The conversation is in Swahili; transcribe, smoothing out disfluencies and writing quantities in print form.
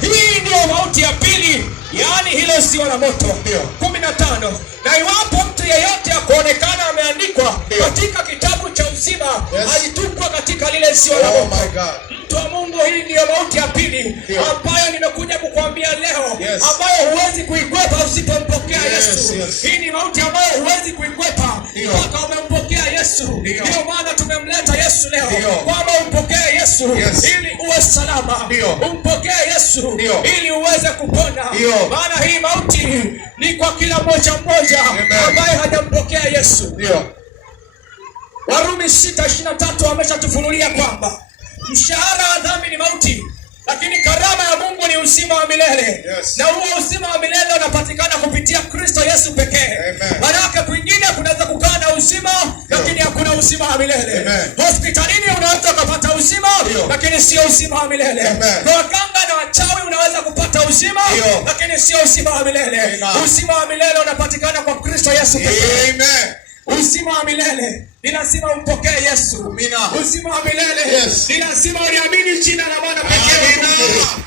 Hii ndio mauti ya pili, yaani hilo sio la moto. 15. Na iwapo mtu yeyote akuonekana ameandikwa katika kitabu cha uzima, alitupwa katika lile sio la moto. Mtu wa Mungu, hii ndio mauti ya pili ambayo nimekuja kukuambia leo, ambayo huwezi kuikwepa usipompokea Yesu. Hii ni mauti ambayo huwezi kuikwepa mpaka umempokea Yesu. Ndio maana tumemleta Yesu leo, kwamba umpokee Yesu ili uwe salama. Umpokee Yesu ili uweze kupona. Maana hii mauti ni kwa kila mmoja ambaye hajampokea Yesu. Warumi 6:23 ameshatufunulia kwamba mshahara wa dhambi ni mauti, lakini karama ya Mungu ni uzima wa milele. Na huo uzima wa milele unapatikana kupitia Kristo Yesu pekee. Maana kwingine kunaweza kukaa na uzima, lakini hakuna uzima wa milele. Hospitalini unaweza kupata uzima, lakini sio uzima wa milele. Kwa waganga na wachawi unaweza kupata uzima, lakini sio uzima wa milele. Uzima wa milele unapatikana kwa Kristo Yesu pekee. Uzima wa milele ni lazima umpokee Yesu. Uzima wa milele ni lazima uliamini jina la Bwana pekee.